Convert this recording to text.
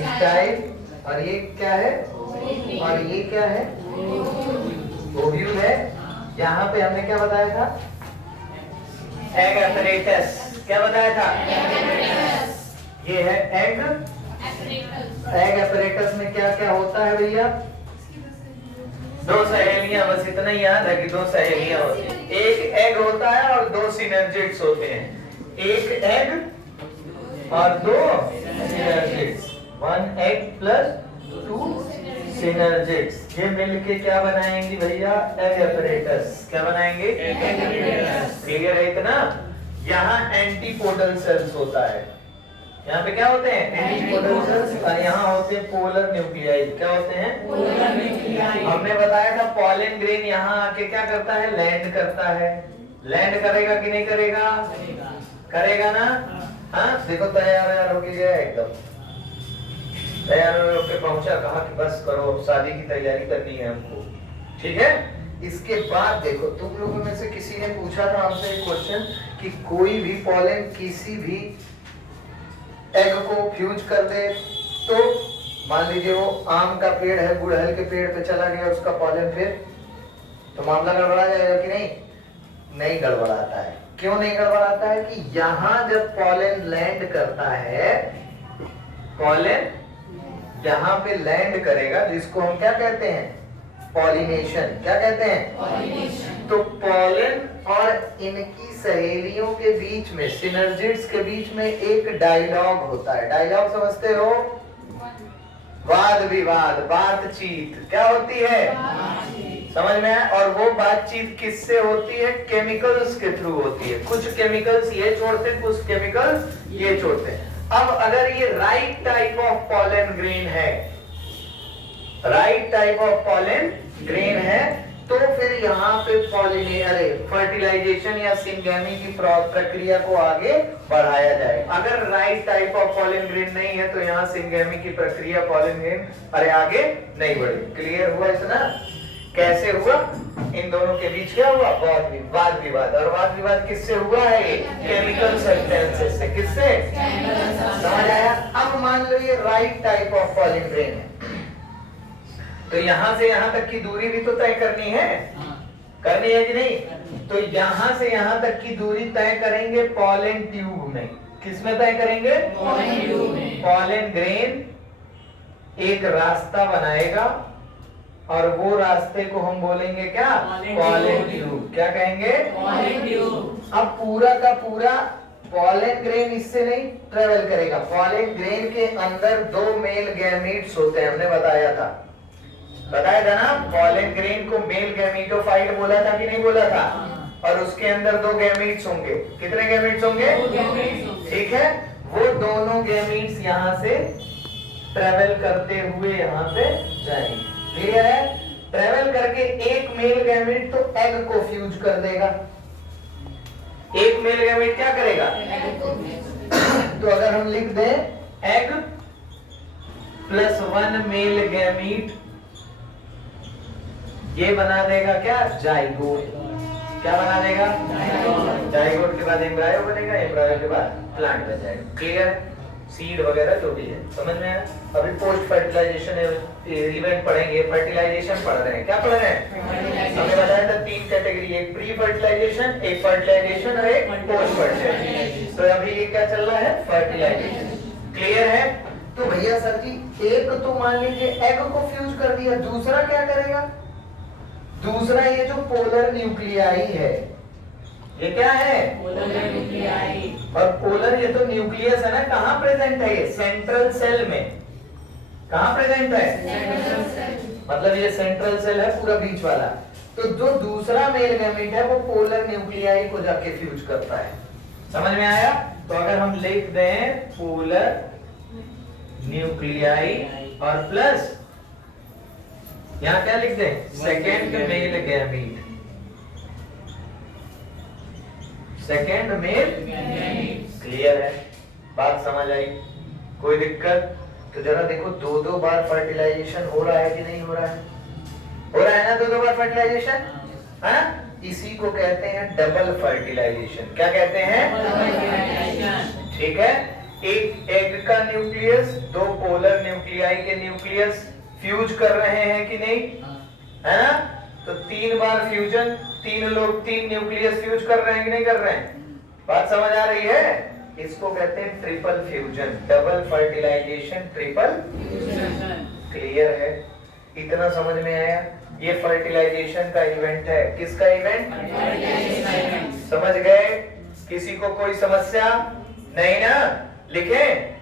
InStyle, और ये क्या है, और ये क्या है, ओव्यूल है। यहाँ पे हमने क्या बताया था, एग एपरेटस, क्या बताया था, ये है एग एपरेटस में क्या क्या होता है भैया, दो सहेलियां, बस इतना ही याद है कि दो सहेलियां होती हैं। एक एग होता है और दो सिनर्जिड्स होते हैं, एक एग और दो synergids, one egg plus two synergids, ये मिलके क्या बनाएंगे भैया, एग एपरेटस। क्या बनाएंगे, क्लियर है इतना। यहाँ एंटीपोडल सेल्स होता है, यहाँ पे क्या होते हैं, एंटीपोडल सेल्स, और यहाँ होते हैं पोलर न्यूक्लियाई। क्या होते हैं, पोलर न्यूक्लियाई। हमने बताया था पॉलन ग्रेन यहाँ आके क्या करता है, लैंड करता है। लैंड करेगा कि नहीं करेगा, करेगा ना। हाँ देखो तैयार होके गया, एकदम तैयार होके पहुंचा, कहा कि बस करो, शादी की तैयारी करनी है हमको, ठीक है। इसके बाद देखो, तुम लोगों में से किसी ने पूछा था हमसे एक क्वेश्चन कि कोई भी पॉलन किसी भी एग को फ्यूज कर दे, तो मान लीजिए वो आम का पेड़ है, गुड़हल के पेड़ पे चला गया उसका पॉलन, फिर तो मामला गड़बड़ा जाएगा कि नहीं, नहीं गड़बड़ाता है। क्यों नहीं गड़बड़ाता है कि यहाँ जब पॉलन लैंड करता है, पॉलन यहाँ पे लैंड करेगा, जिसको हम क्या कहते हैं, पॉलिनेशन। क्या कहते हैं, पॉलिनेशन। तो पॉलन और इनकी सहेलियों के बीच में, सिनर्जिड्स के बीच में एक डायलॉग होता है। डायलॉग समझते हो, वाद विवाद, बातचीत। क्या होती है, समझ में आया। और वो बातचीत किससे होती है, केमिकल्स के थ्रू होती है। कुछ केमिकल्स ये छोड़ते हैं, कुछ केमिकल्स ये छोड़ते हैं। अब अगर ये right type of pollen grain है, right type of pollen grain है, तो फिर यहाँ पे फर्टिलाइजेशन या सिंगेमी की प्रक्रिया को आगे बढ़ाया जाए। अगर right type of pollen grain नहीं है तो यहाँ सिंगेमी की प्रक्रिया पॉलन ग्रेन आगे नहीं बढ़ेगी। क्लियर हुआ इतना, कैसे हुआ, इन दोनों के बीच क्या हुआ, वाद विवाद। और वाद विवाद किससे हुआ है, केमिकल सब्सटेंसेस से। किससे, समझ आया। अब मान लो ये right type of pollen grain है, तो यहां से यहां तक की दूरी भी तो तय करनी है, करनी है कि नहीं। तो यहां से यहां तक की दूरी तय करेंगे पॉलन ट्यूब में। किसमें तय करेंगे, पॉलन ट्यूब में। पॉलन ग्रेन एक रास्ता बनाएगा और वो रास्ते को हम बोलेंगे क्या, पॉलन ट्यूब। क्या कहेंगे, पॉलन ट्यूब। अब पूरा का पूरा पॉलन ग्रेन इससे नहीं ट्रेवल करेगा। पॉलन ग्रेन के अंदर दो मेल गैमीट्स होते हैं, हमने बताया था ना। पॉलन ग्रेन को मेल गैमीटोफाइट बोला था कि नहीं बोला था। और उसके अंदर दो गैमीट्स होंगे। कितने गैमीट्स होंगे, ठीक है। वो दोनों गैमीट्स यहाँ से ट्रेवल करते हुए यहाँ पे जाएंगे। क्लियर है। ट्रेवल करके एक मेल गैमीट तो एग को फ्यूज कर देगा। एक मेल गैमीट क्या करेगा, तो अगर हम लिख दें egg plus one male gamete, ये बना देगा क्या, जाइगोट। क्या बना देगा, जाइगोट के बाद एम्ब्रायो बनेगा, एम्ब्रायो के बाद प्लांट बन जाएगा। क्लियर, सीड वगैरह जो भी है, समझ में आया। अभी पोस्ट फर्टिलाइजेशन इवेंट पढ़ेंगे, फर्टिलाइजेशन पढ़ रहे हैं। क्या पढ़ रहे हैं, हमने बताया था तीन कैटेगरी, एक प्री फर्टिलाइजेशन, एक फर्टिलाइजेशन और एक पोस्ट फर्टिलाइजेशन। तो अभी ये क्या चल रहा है, फर्टिलाइजेशन। क्लियर है। तो भैया सर जी, एक तो मान लीजिए एग को फ्यूज कर दिया, दूसरा क्या करेगा, दूसरा ये जो पोलर न्यूक्लियाई है, ये क्या है, पोलर न्यूक्लियाई। और पोलर, ये तो न्यूक्लियस है ना, कहाँ प्रेजेंट है, ये सेंट्रल सेल में। कहाँ प्रेजेंट है, सेंट्रल सेल। मतलब ये सेंट्रल सेल है पूरा बीच वाला। तो जो दूसरा मेल गैमीट है वो पोलर न्यूक्लियाई को जाके फ्यूज करता है। समझ में आया। तो अगर हम लिख दें पोलर न्यूक्लियाई और प्लस यहाँ क्या लिख दें, second male gamete, second male gamete. Clear है, बात समझ आई, कोई दिक्कत। तो जरा देखो, दो दो बार फर्टिलाइजेशन हो रहा है कि नहीं हो रहा है, हो रहा है ना, दो दो बार फर्टिलाइजेशन, हाँ। इसी को कहते हैं डबल फर्टिलाइजेशन। क्या कहते हैं, ठीक है। एक एग का न्यूक्लियस, दो पोलर न्यूक्लियाई के न्यूक्लियस फ्यूज कर रहे हैं कि नहीं, है ना? तो 3 बार फ्यूजन, 3 न्यूक्लियस फ्यूज कर रहे हैं कि नहीं कर रहे हैं? बात समझ आ रही है? इसको कहते हैं triple fusion, double fertilization, triple fusion. Clear है? इतना समझ में आया? ये फर्टिलाइजेशन का इवेंट है। किसका इवेंट? समझ गए? किसी को कोई समस्या नहीं ना? लिखें?